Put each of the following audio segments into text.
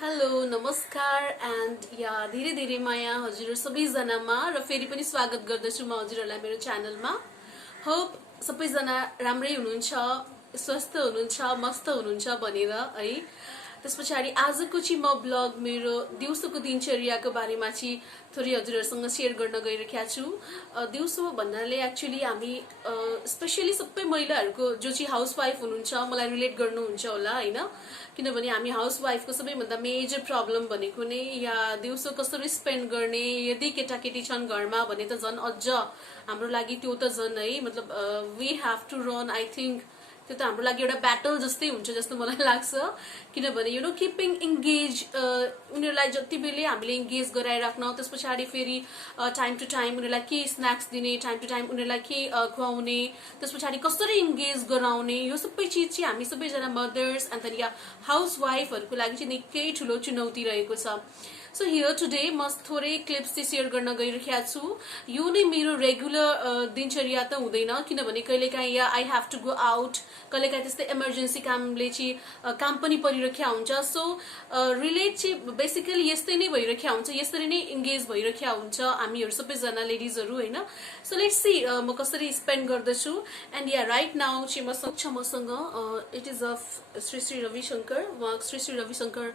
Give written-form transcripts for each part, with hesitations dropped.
Hello नमस्कार and या धेरै धेरै माया हजुर सबैजनामा र फेरि पनि स्वागत गर्दछु म हजुरहरूलाई मेरो च्यानलमा। होप सबैजना राम्रै हुनुहुन्छ, स्वस्थ हुनुहुन्छ, मस्त हुनुहुन्छ भनेर है। त्यसपछि आजको चाहिँ म ब्लग मेरो दिउँसोको दिनचर्याको बारेमा चाहिँ थोरै हजुरहरूसँग शेयर गर्न गइरहेको छु। दिउँसो भन्नाले एक्चुअली हामी स्पेशली सबै महिलाहरूको जो चाहिँ हाउसवाइफ हुनुहुन्छ मलाई रिलेट गर्नुहुन्छ होला हैन, किनभने हामी हाउसवाइफको सबैभन्दा मेजर प्रब्लम भनेको नै या दिउँसो कसरी स्पेन्ड गर्ने, यदि केटाकेटी छन् घरमा भने त झन् अझ हाम्रो लागि त्यो त झन् है, मतलब we have to run. I think त्यो त हाम्रो लागि एउटा ब्याटल जस्तै हुन्छ जस्तो मलाई लाग्छ, किनभने यु नो किपिङ इङ्गेज, उनीहरूलाई जति बेला हामीले इङ्गेज गराइराख्न, त्यस पछाडि फेरि टाइम टु टाइम उनीहरूलाई के स्न्याक्स दिने, टाइम टु टाइम उनीहरूलाई के खुवाउने, त्यस पछाडि कसरी इङ्गेज गराउने, यो सबै चिज चाहिँ हामी सबैजना मदर्स एन्ड या हाउसवाइफहरूको लागि चाहिँ निकै ठुलो चुनौती रहेको छ। सो हियर टुडे म थोरै क्लिप्स चाहिँ शेयर गर्न गइरहेको छु। यो नै मेरो रेगुलर दिनचर्या त हुँदैन, किनभने कहिलेकाहीँ yeah I have to go out, कहिलेकाहीँ त्यस्तै इमर्जेन्सी कामले चाहिँ काम पनि परिरहेको हुन्छ। सो रिलेट चाहिँ बेसिकली यस्तै नै भइरहेको हुन्छ, यसरी नै इङ्गेज भइरहेको हुन्छ हामीहरू सबैजना लेडिजहरू होइन। सो लेट्स सी म कसरी स्पेन्ड गर्दछु। एन्ड या राइट नाउ चाहिँ मसँग it is of Shri Shri Ravishankar. उहाँ श्री श्री रविशङ्कर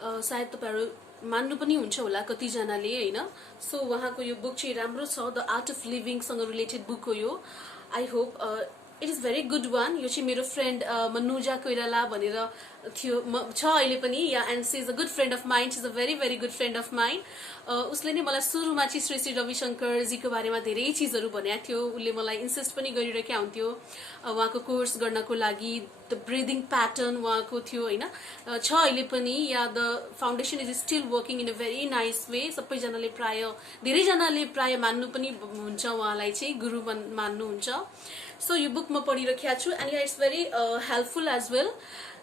सायद तपाईँहरू मान्नु पनि हुन्छ होला कतिजनाले होइन। सो उहाँको यो बुक चाहिँ राम्रो छ, द आर्ट अफ लिभिङसँग रिलेटेड बुक हो यो। I hope it is very good one. यो चाहिँ मेरो फ्रेन्ड मनुजा कोइराला भनेर थियो, छ अहिले पनि yeah, and she is a good friend of mine, she is a very very good friend of mine. उसले नै मलाई सुरुमा चाहिँ श्री श्री रविशङ्करजीको बारेमा धेरै चिजहरू भनेको थियो। उसले मलाई इन्सिस्ट पनि गरिरहेका हुन्थ्यो उहाँको कोर्स गर्नको लागि। द ब्रिदिङ प्याटर्न उहाँको थियो होइन, छ अहिले पनि, yeah the foundation is still working in a very nice way. सबैजनाले धेरैजनाले प्राय मान्नु पनि हुन्छ, उहाँलाई चाहिँ गुरु मान्नुहुन्छ। सो यो बुक म पढिरहेको छु and ya it's very helpful as well.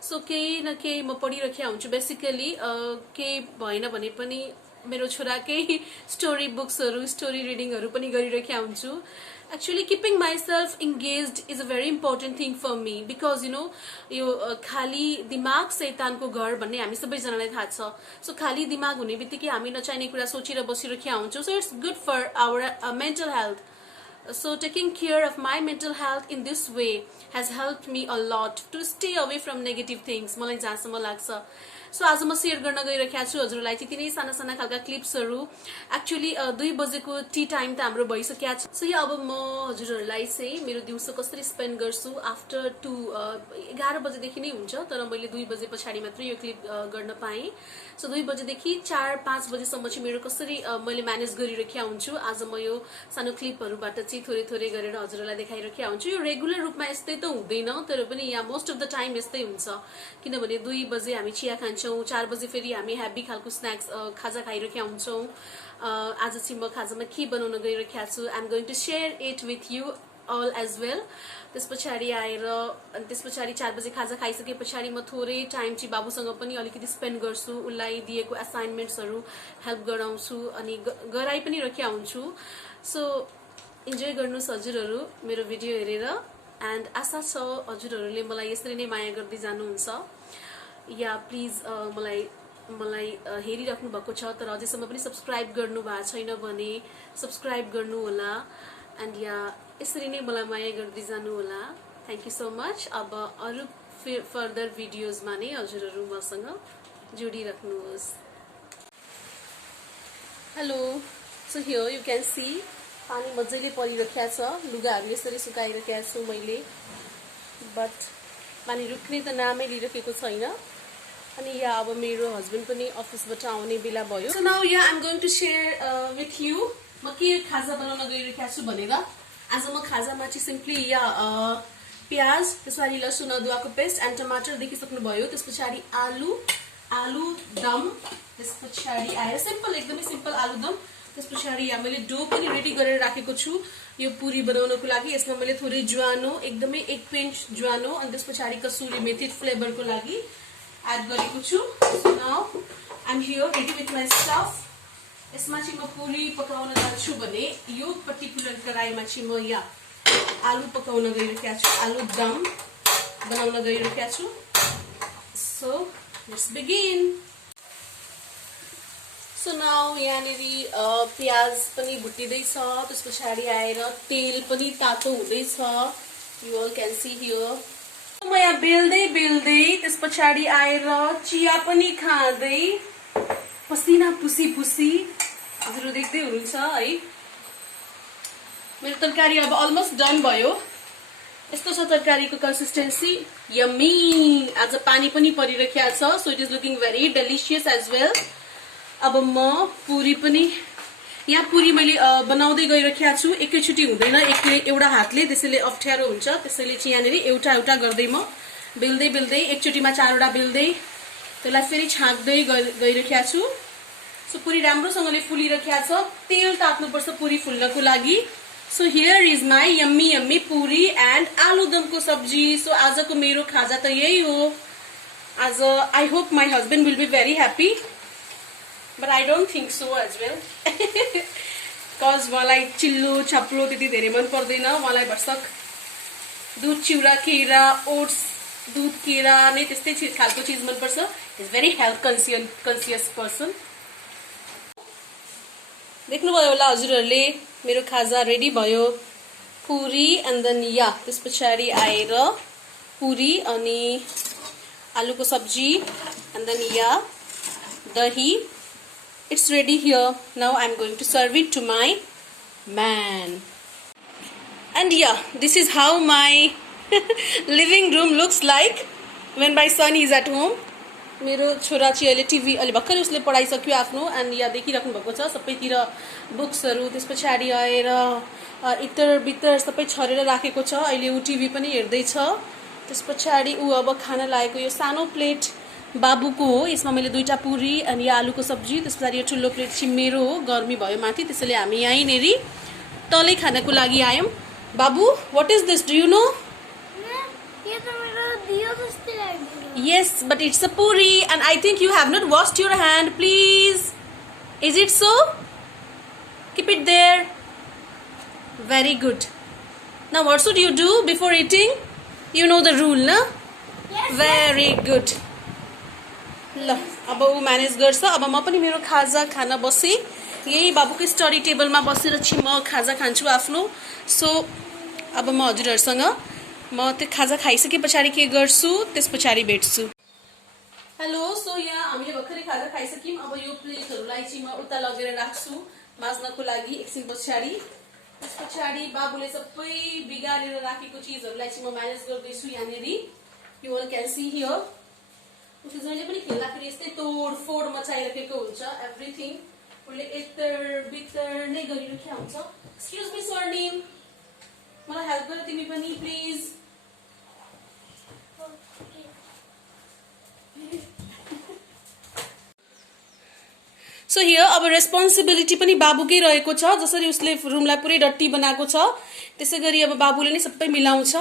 So केही न केही म पढिरहेको हुन्छु। बेसिकली केही भएन भने पनि मेरो छोराकै स्टोरी बुक्सहरू, स्टोरी रिडिङहरू पनि गरिरहेको हुन्छु। Actually keeping myself engage is a very important thing for me, because you know यो खाली दिमाग शैतानको घर भन्ने हामी सबैजनालाई थाहा छ। सो खाली दिमाग हुने बित्तिकै हामी नचाहिने कुरा सोचेर बसिरहेको हुन्छौँ। So it's good for our mental health. So taking care of my mental health in this way has helped me a lot to stay away from negative things, मलाई जहाँसम्म लाग्छ। सो आज म शेयर गर्न गइरहेको छु हजुरलाई चाहिँ तिनै साना साना खालका क्लिप्सहरू। एक्चुअली 2 बजेको टी टाइम त हाम्रो भइसकेको छ। सो यो अब म हजुरहरूलाई चाहिँ मेरो दिउँसो कसरी स्पेन्ड गर्छु आफ्टर 11 बजेदेखि नै हुन्छ, तर मैले 2 बजे पछाडि मात्रै यो क्लिप गर्न पाएँ। सो 2 बजेदेखि 4-5 बजेसम्म चाहिँ मेरो कसरी मैले म्यानेज गरिरहेको हुन्छु। आज म यो सानो क्लिपहरूबाट चाहिँ थोरै थोरै गरेर हजुरहरूलाई देखाइरहेको हुन्छु। यो रेगुलर रूपमा यस्तै त हुँदैन, तर पनि यहाँ मोस्ट अफ द टाइम यस्तै हुन्छ, किनभने 2 बजे हामी चिया खान्छौँ, 4 बजे फेरि हामी हेभी खालको स्न्याक्स खाजा खाइरहेका हुन्छौँ। आज चाहिँ म खाजामा के बनाउन गइरहेको छु, I am going to share it with you all as well. त्यस पछाडि आएर अनि त्यस पछाडि 4 बजे खाजा खाइसके पछाडि म थोरै टाइम चाहिँ बाबुसँग पनि अलिकति स्पेन्ड गर्छु, उसलाई दिएको असाइनमेन्ट्सहरू हेल्प गराउँछु अनि गराइ पनि रहेको हुन्छु। सो इन्जोय गर्नुहोस् हजुरहरू मेरो भिडियो हेरेर, एन्ड आशा छ हजुरहरूले मलाई यसरी नै माया गर्दै जानुहुन्छ। या प्लिज मलाई हेरिराख्नु भएको छ तर अझैसम्म पनि सब्सक्राइब गर्नु भएको छैन भने सब्सक्राइब गर्नु होला, एन्ड या यसरी नै मलाई माया गर्दै जानु होला। Thank you so much. अब अरू फर्दर भिडियोजमा नै हजुरहरू मसँग जोडिराख्नुहोस्। Hello, so here you can see पानी मजाले परिरहेको छ, लुगाहरू यसरी सुकाइरहेको छु मैले, बट पानी रुक्ने त नामै लिइरहेको छैन। अनि यहाँ अब मेरो हस्बेन्ड पनि अफिसबाट आउने बेला भयो। So now ya I am going to share with you म के खाजा बनाउन गइरहेको छु भनेर। आज म खाजामा चाहिँ सिम्पली या प्याज, त्यसपछि लसुन अदुवाको पेस्ट एन्ड टमाटर देखिसक्नुभयो। त्यस पछाडि आलु दम, त्यस पछाडि आएर सिम्पल, एकदमै सिम्पल आलु दम। त्यस पछाडि यहाँ मैले डो पनि रेडी गरेर राखेको छु यो पुरी बनाउनको लागि। यसमा मैले थोरै ज्वानो, एकदमै 1 पिन्च ज्वानो, अनि त्यस पछाडि कसुरी मेथी फ्लेभरको लागि एड गरेको छु। So now I am here ready with my stuff. यसमा चाहिँ म पुरी पकाउन जान्छु भने यो पर्टिकुलर कराईमा चाहिँ म या आलु पकाउन गइरहेको छु, आलु दम बनाउन गइरहेको छु। So let's begin. So now यहाँनिर प्याज पनि भुटिँदैछ, त्यस पछाडि आएर तेल पनि तातो हुँदैछ। You all can see here. म यहाँ बेल्दै त्यस पछाडि आएर चिया पनि खाँदै पसिना पुसी हजुरहरू देख्दै हुनुहुन्छ है। मेरो तरकारी अब अलमोस्ट डन भयो। यस्तो छ तरकारीको कन्सिस्टेन्सी, यम्मी। आज पानी पनि परिरहेको छ, so it is looking very delicious as well. अब म पुरी पनि यहाँ पुरी मैले बनाउँदै गइरहेको छु। एकैचोटि हुँदैन, एउटा हातले, त्यसैले अप्ठ्यारो हुन्छ। त्यसैले चाहिँ यहाँनिर एउटा एउटा गर्दै म बेल्दै एकचोटिमा 4वटा बेल्दै त्यसलाई फेरि छाक्दै गइरहेको छु। सो पुरी राम्रोसँगले फुलिरहेको छ। तेल ताप्नुपर्छ पुरी फुल्नको लागि। So here is my yummy puri and आलुदमको सब्जी। सो आजको मेरो खाजा त यही हो। आज I hope my husband will be very happy, but I don't think so as well. Cause मलाई चिल्लो छप्लो त्यति धेरै मन पर्दैन। मलाई भर्सक दुध चिउरा केरा ओट्स दुध केरा नै त्यस्तै खालको चिज मनपर्छ। Is very health conscious person. देख्नुभयो होला हजुरहरूले, मेरो खाजा रेडी भयो। पुरी एन्ड देन त्यस पछाडि आएर पुरी अनि आलुको सब्जी एन्ड देन दही। It's ready here. Now I'm going to serve it to my man. And this is how my living room looks like when my son is at home. मेरो छोरा चाहिँ अहिले टिभी अहिले भर्खरै उसले पढाइसक्यो आफ्नो, एन्ड यहाँ देखिराख्नु भएको छ सबैतिर बुक्सहरू। त्यस पछाडि आएर इतर बितर सबै छरेर राखेको छ। अहिले ऊ टिभी पनि हेर्दैछ। त्यस पछाडि ऊ अब खाना लागेको यो सानो प्लेट बाबुको हो। यसमा मैले 2टा पुरी अनि आलुको सब्जी, त्यस पछाडि यो ठुलो प्लेट चाहिँ मेरो हो। गर्मी भयो माथि, त्यसैले हामी यहीँनेर तलै खानको लागि आयौँ। बाबु, what is this, do you know? Yes, but it's a puri and I think you have not washed your hand, please. Is it so? Keep it there. Very good. Now what should you do before eating? You know the rule, na? Yes. Very good. ल अब ऊ manage गर्छ। अब म पनि मेरो खाजा खान बसेँ। यही बाबुको स्टडी टेबलमा बसेर चाहिँ म खाजा खान्छु आफ्नो। सो अब म हजुरहरूसँग म त्यो खाजा खाइसके पछाडि के गर्छु त्यस पछाडि भेट्छु। हेलो, सो यहाँ हामीले भर्खरै खाजा खाइसक्यौँ। अब यो प्लेटहरूलाई चाहिँ म उता लगेर राख्छु माझ्नको लागि एकछिन पछाडि। त्यस पछाडि बाबुले सबै बिगारेर राखेको चिजहरूलाई चाहिँ म म्यानेज गर्दैछु यहाँनिर। You all can see here. उसले जहिले पनि खेल्दाखेरि यस्तै तोडफोड मचाइरहेको हुन्छ। एभ्रिथिङ उसले यतर बितर नै गरिरहेको हुन्छ। एक्सक्युज मी स्वर्णिम, मलाई हेल्प गर तिमी पनि प्लिज। सो हियर अब रेस्पोन्सिबिलिटी पनि बाबुकै रहेको छ। जसरी उसले रुमलाई पुरै डट्टी बनाएको छ त्यसै गरी अब बाबुले नै सबै मिलाउँछ।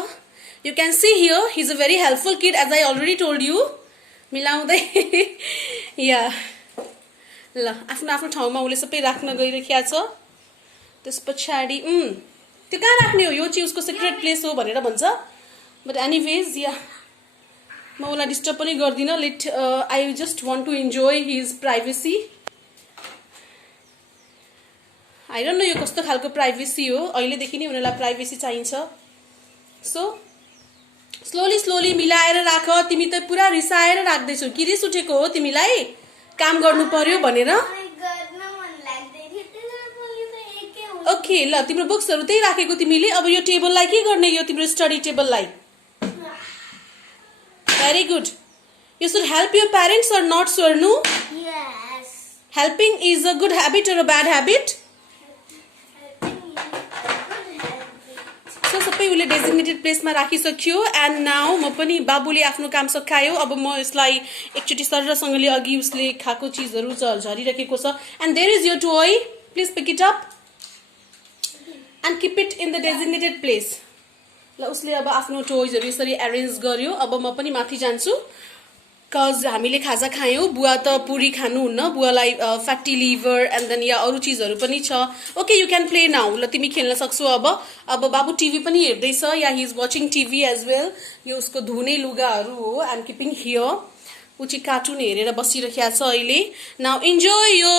You can see here he is a very helpful kid as I already told you. मिलाउँदै ल आफ्नो आफ्नो ठाउँमा उसले सबै राख्न गइरहेको छ। त्यस पछाडि त्यो कहाँ राख्ने हो, यो चाहिँ उसको सिक्रेट प्लेस हो भनेर भन्छ। बट एनिवेज म उसलाई डिस्टर्ब पनि गर्दिनँ। Let I just want to enjoy his privacy. I don't know यो कस्तो खालको प्राइभेसी हो, अहिलेदेखि नै उनीहरूलाई प्राइभेसी चाहिन्छ। सो स्लोली मिलाएर राख। तिमी त पुरा रिसाएर राख्दैछौ कि रिस उठेको हो तिमीलाई काम गर्नु पर्यो भनेर? ओके ल, तिम्रो बुक्सहरू त्यही राखेको तिमीले। अब यो टेबललाई के गर्ने, यो तिम्रो स्टडी टेबललाई? Very good. You should help your parents or not स्वर्नु? Yes. Helping is a good habit or a bad habit? सबै उसले डेजिग्नेटेड प्लेसमा राखिसक्यो। एन्ड नाउ म पनि बाबुले आफ्नो काम सकायो। अब म यसलाई एकचोटि सरसँगले अघि उसले खाएको चिजहरू झरिरहेको छ। And there is your toy, please pick it up and keep it in the designated place. ल उसले अब आफ्नो टोयजहरू यसरी एरेन्ज गर्यो। अब म पनि माथि जान्छु कज हामीले खाजा खायौँ। बुवा त पुरी खानुहुन्न, बुवालाई फ्याटी लिभर एन्ड देन अरू चिजहरू पनि छ। Okay you can play now. ल तिमी खेल्न सक्छौ अब बाबु टिभी पनि हेर्दैछ। He is watching TV as well. यो उसको धुने लुगाहरू हो। I'm keeping here. ऊ चाहिँ कार्टुन हेरेर बसिरहेको छ अहिले। नाउ इन्जोय यो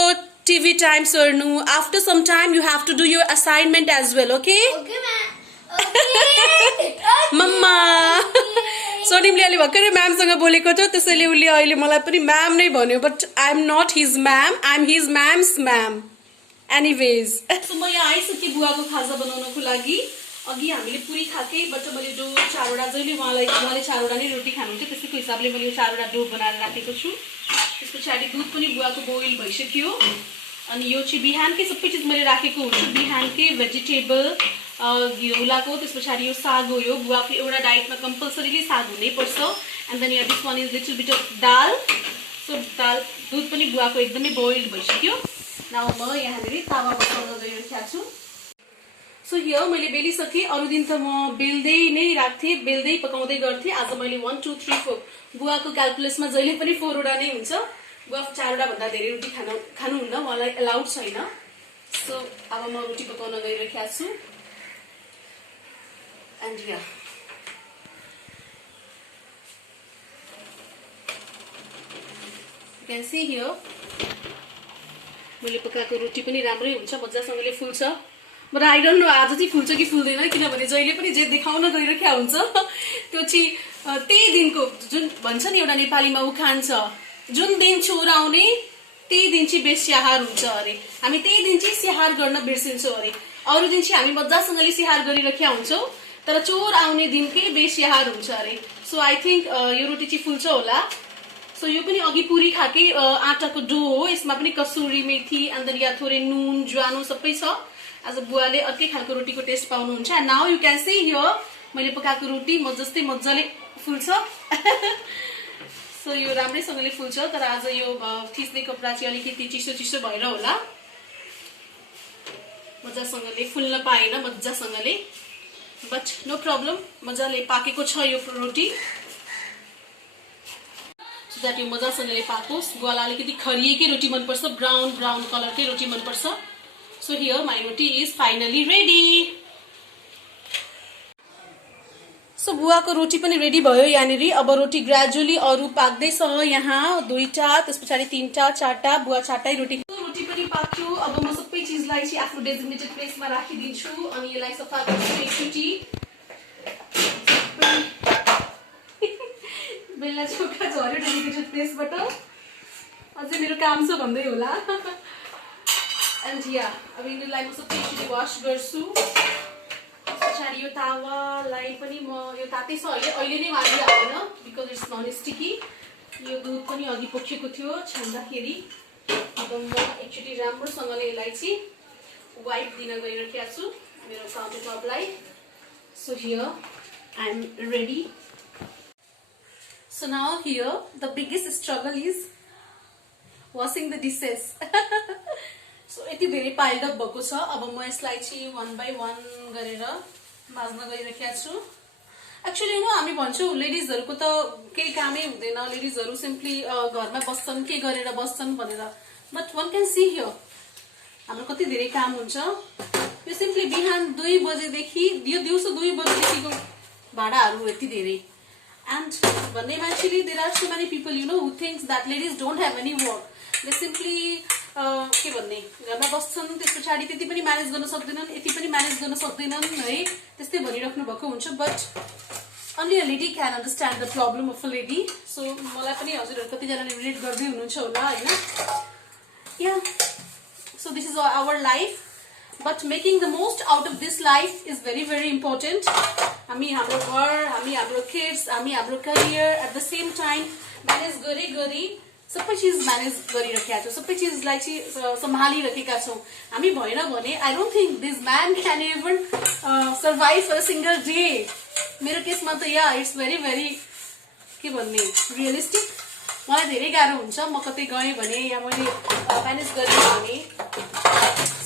TV time, Sornu. After some time, you have to do your assignment as well, okay? Okay, ma'am. Okay. Mama. सोनिमले अलि भर्खरै म्यामसँग बोलेको थियो त्यसैले उले अहिले मलाई पनि म्याम नै भन्यो but I am not his ma'am I am his ma'am's ma'am anyways so म यहाँ आइसकेँ बुवाको खाजा बनाउनको लागि अघि हामीले पुरी खाके बट मैले डो चारवटा जहिले उहाँले चारवटा नै रोटी खानुहुन्छ त्यसैको हिसाबले मैले यो चारवटा डो बनाएर राखेको छु त्यस पछाडि दुध पनि बुवाको बोइल भइसक्यो अनि यो चाहिँ बिहानकै सबै चिज मैले राखेको हुन्छु बिहानकै भेजिटेबल घिउलाको त्यस पछाडि यो साग हो यो बुवाको एउटा डाइटमा कम्पलसरीली साग हुनैपर्छ and then this one is little bit of dal so दाल दुध पनि बुवाको एकदमै बोइल भइसक्यो नाउ म यहाँनिर तावा बसाउन गइरहेको छु सो हियर मैले बेलिसकेँ अरू दिन त म बेल्दै नै राख्थेँ बेल्दै पकाउँदै गर्थेँ आज मैले 1 2 3 4 बुवाको क्यालकुलेसमा जहिले पनि 4 वटा नै हुन्छ बुवा 4 वटा भन्दा धेरै रोटी खानुहुन्न उहाँलाई एलाउड छैन सो अब म रोटी पकाउन गइरहेको छु and yeah you can see here मैले पकाएको रोटी पनि राम्रै हुन्छ मजासँगले फुल्छ बट आई डोन्ट नो आज चाहिँ फुल्छ कि फुल्दैन किनभने जहिले पनि जे देखाउन गइरहेको हुन्छ त्यो चाहिँ त्यही दिनको जुन भन्छ नि एउटा नेपालीमा उखान छ जुन दिन चोर आउने त्यही दिन चाहिँ बेस्याहार हुन्छ अरे हामी त्यही दिन चाहिँ स्याहार गर्न बिर्सिन्छौँ अरे अरू दिन चाहिँ हामी मजासँगले स्याहार गरिरहेका हुन्छौँ तर चोर आउने दिनकै बेस्याहार हुन्छ अरे सो आई थिंक यो रोटी चाहिँ फुल्छ होला सो यो पनि अघि पुरी खाके आटाको डो हो यसमा पनि कसुरी मेथी अन्त या थोरै नुन ज्वानो सबै छ आज बुवाले अर्कै खालको रोटीको टेस्ट पाउनुहुन्छ and now you can see here मैले पकाएको रोटी म जस्तै मजाले फुल्छ सो यो राम्रैसँगले फुल्छ तर आज यो थिच्ने कपडा चाहिँ अलिकति चिसो चिसो भएर होला मजासँगले फुल्न पाएन मजासँगले बट नो प्रब्लम मजाले पाकेको छ यो रोटी सो द्याट यो मजासँगले पाकोस् बुवालाई अलिकति खरिएकै रोटी मनपर्छ ब्राउन ब्राउन कलरकै रोटी मनपर्छ so here my roti is finally ready so बुवाको रोटी पनि रेडी भयो यहाँनिर अब रोटी ग्रेजुअली अरू पाक्दैछ यहाँ 2टा त्यस पछाडि 3टा 4टा बुवा 4टै रोटी पनि पाक्यो अब म सबै चिजलाई चाहिँ आफ्नो डेजिग्नेटेड प्लेसमा राखिदिन्छु अनि यसलाई सफा गर्छु एकचोटि बेला चोखा झर्यो डेडिकेटेड प्लेसबाट अझै मेरो काम छ भन्दै होला एन्ड या अब यिनीहरूलाई म सबै एकचोटि वास गर्छु पछाडि यो तावालाई पनि म यो तातै छ अहिले नै हालिहाल्दैन बिकज इट्स नन स्टिकी यो दुध पनि अघि पोखिएको थियो छान्दाखेरि अब म एकचोटि राम्रोसँगले यसलाई चाहिँ वाइप दिन गइरहेको छु मेरो काउन्टर टपलाई so here I am ready so now here the biggest struggle is washing the dishes so यति धेरै पाइल्ड अप भएको छ अब म यसलाई चाहिँ 1 by 1 गरेर माझ्न गइरहेको छु एक्चुअली नो हामी भन्छौँ लेडिजहरूको त केही कामै हुँदैन लेडिजहरू सिम्पली घरमा बस्छन् के गरेर बस्छन् भनेर but one can see here हाम्रो कति धेरै काम हुन्छ यो सिम्पली बिहान 2 बजेदेखि यो दिउँसो 2 बजेदेखिको भाडाहरू यति धेरै एन्ड भन्ने मान्छेले there are so many people you know who thinks that ladies don't have any work they simply के भन्ने घरमा बस्छन् त्यस पछाडि त्यति पनि म्यानेज गर्न सक्दैनन् यति पनि म्यानेज गर्न सक्दैनन् है त्यस्तै भनिराख्नु भएको हुन्छ but only a lady can understand the problem of a lady so मलाई पनि हजुरहरू कतिजनाले रिलेट गर्दै हुनुहुन्छ होला होइन yeah so this is our life but making the most out of this life is very very important हामी हाम्रो घर हामी हाम्रो किड्स हामी हाम्रो career at the same time manage गरी सबै चिज म्यानेज गरिरहेका छौँ सबै चिजलाई चाहिँ सम्हालिरहेका छौँ हामी भएन भने I don't think this man can even survive for a single day मेरो केसमा त या इट्स भेरी भेरी के भन्ने रियलिस्टिक मलाई धेरै गाह्रो हुन्छ म कतै गएँ भने या मैले म्यानेज गरेँ भने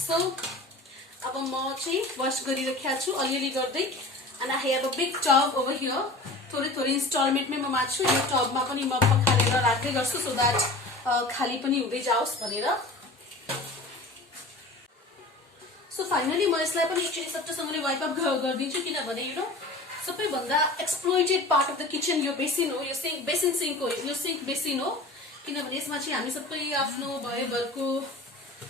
सो अब म चाहिँ वास गरिरहेका छु अलिअलि गर्दै and I have a big tub over here थोरै थोरै इन्स्टलमेन्टमै म माझ्छु यो टबमा पनि म पखालेर राख्दै गर्छु सो द्याट खाली पनि हुँदै जाओस् भनेर सो फाइनली म यसलाई पनि एकचोटि सट्टसँगले वाइप अप गरिदिन्छु किनभने यु नो सबैभन्दा exploited part of the kitchen यो बेसिन हो यो बेसिन सिङ्क हो यो सिङ्क बेसिन हो किनभने यसमा चाहिँ हामी सबै आफ्नो भएभरको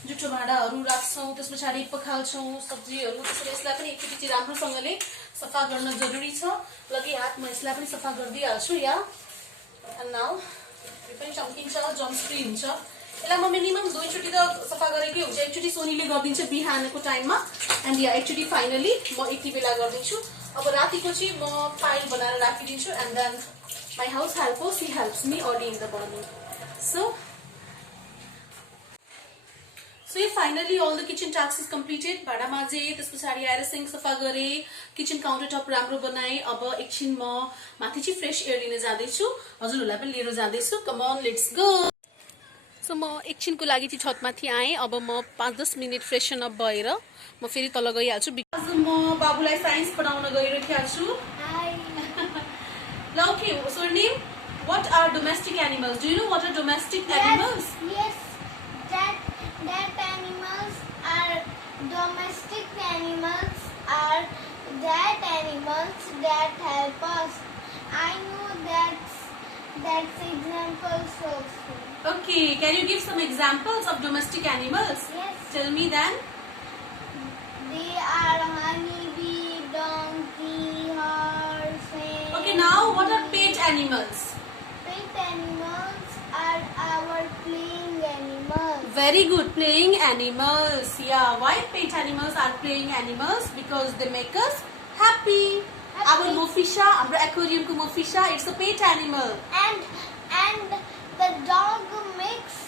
जुठो भाँडाहरू राख्छौँ, त्यस पछाडि पखाल्छौँ सब्जीहरू, त्यसैले यसलाई पनि एकचोटि चाहिँ राम्रोसँगले सफा गर्न जरुरी छ। लगी हात म यसलाई पनि सफा गरिदिइहाल्छु या। एन्ड नाउ यो पनि चम्किन्छ, जम्स फ्री हुन्छ। यसलाई म मिनिमम 2 चोटि त सफा गरेकै हुन्छ। एकचोटि सोनीले गरिदिन्छ बिहानको टाइममा एन्ड या एकचोटि फाइनली म यति बेला गरिदिन्छु। अब रातिको चाहिँ म फाइल बनाएर राखिदिन्छु and then my house helper she helps me early in the morning. So finally all the kitchen tasks is completed. भाडा माझे, त्यस पछाडि आएर सिंक सफा गरे, किचन काउन्टर टप राम्रो बनाए। अब एकछिन म माथि चाहिँ फ्रेश एयर लिन जाँदैछु, हजुरहरूलाई पनि लिएर जाँदैछु। कम अन लेट्स गो। सो म एकछिनको लागि चाहिँ छतमाथि आएँ। अब म 5-10 मिनट फ्रेसन अप भएर म फेरि तल गइहाल्छु। बिकज म बाबुलाई साइन्स पढाउन गइरहेको छु। Hi. ल ओके स्वर्णिम, what are domestic animals? Do you know what are domestic animals? Yes. That animals are domestic animals are that animals that help us. I know that's examples also. Okay, can you give some examples of domestic animals? Yes. Tell me then. They are honeybee, donkey, horse. Okay, now what are pet animals? Pet animals are our playing animals. Very good, playing animals. Yeah, why pet animals are playing animals? Because they make us happy. Our mofisha, our aquarium ko mofisha, it's a pet animal. And the dog makes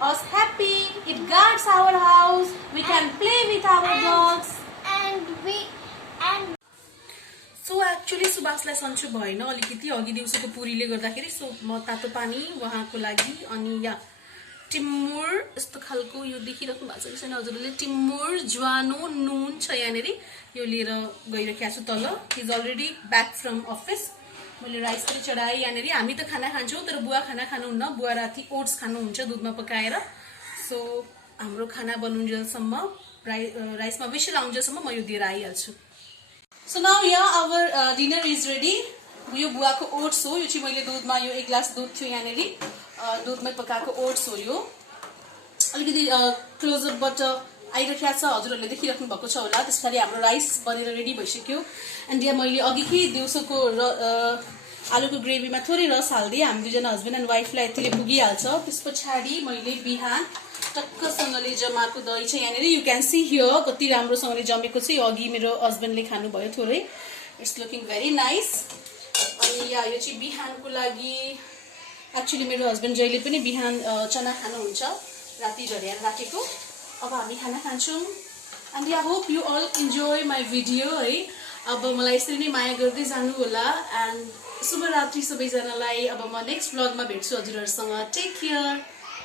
Us happy. It guards our house. We can play with our dogs. and so actually सुभाषलाई सन्चो भएन अलिकति अघि दिउँसोको पुरीले गर्दाखेरि। So म तातो पानी उहाँको लागि अनि या टिमुर यस्तो खालको यो देखिराख्नु भएको छ छैन हजुरले, टिमुर ज्वानो नुन छ यहाँनिर, यो लिएर गइरहेको छु तल। He is already back from office. मैले राइस पनि चढाएँ यहाँनिर। हामी त खाना खान्छौँ तर बुवा खाना खानुहुन्न, बुवा राति ओट्स खानुहुन्छ दुधमा पकाएर। सो हाम्रो खाना बनुन्जेलसम्म राइसमा विसल आउन्जेलसम्म म यो दिएर आइहाल्छु। So now yeah, our dinner is ready. यो बुवाको ओट्स हो, यो चाहिँ मैले दुधमा, यो 1 ग्लास दुध थियो यहाँनिर, दुधमै पकाएको ओट्स हो यो। अलिकति क्लोजअपबाट आइरहेको छ, हजुरहरूले देखिराख्नु भएको छ होला। त्यसपछि हाम्रो राइस बनेर रेडी भइसक्यो। एन्ड यहाँ मैले अघिकै दिउँसोको आलुको ग्रेभीमा थोरै रस हालिदिएँ। हामी दुईजना हस्बेन्ड एन्ड वाइफलाई यतिले पुगिहाल्छ। त्यस पछाडि मैले बिहान टक्कसँगले जमाएको दही छ यहाँनिर, यु क्यान सी हियर कति राम्रोसँगले जमेको छ। यो अघि मेरो हस्बेन्डले खानुभयो थोरै, इट्स लुकिङ भेरी नाइस। अनि या यो चाहिँ बिहानको लागि, एक्चुअली मेरो हस्बेन्ड जहिले पनि बिहान चना खानुहुन्छ, राति झर्याएर राखेको। अब हामी खाना खान्छौँ। And I hope you all enjoy my video है। अब मलाई यसरी नै माया गर्दै जानु होला। एन्ड शुभरात्रि सबैजनालाई। अब म नेक्स्ट भ्लगमा भेट्छु हजुरहरूसँग। Take care.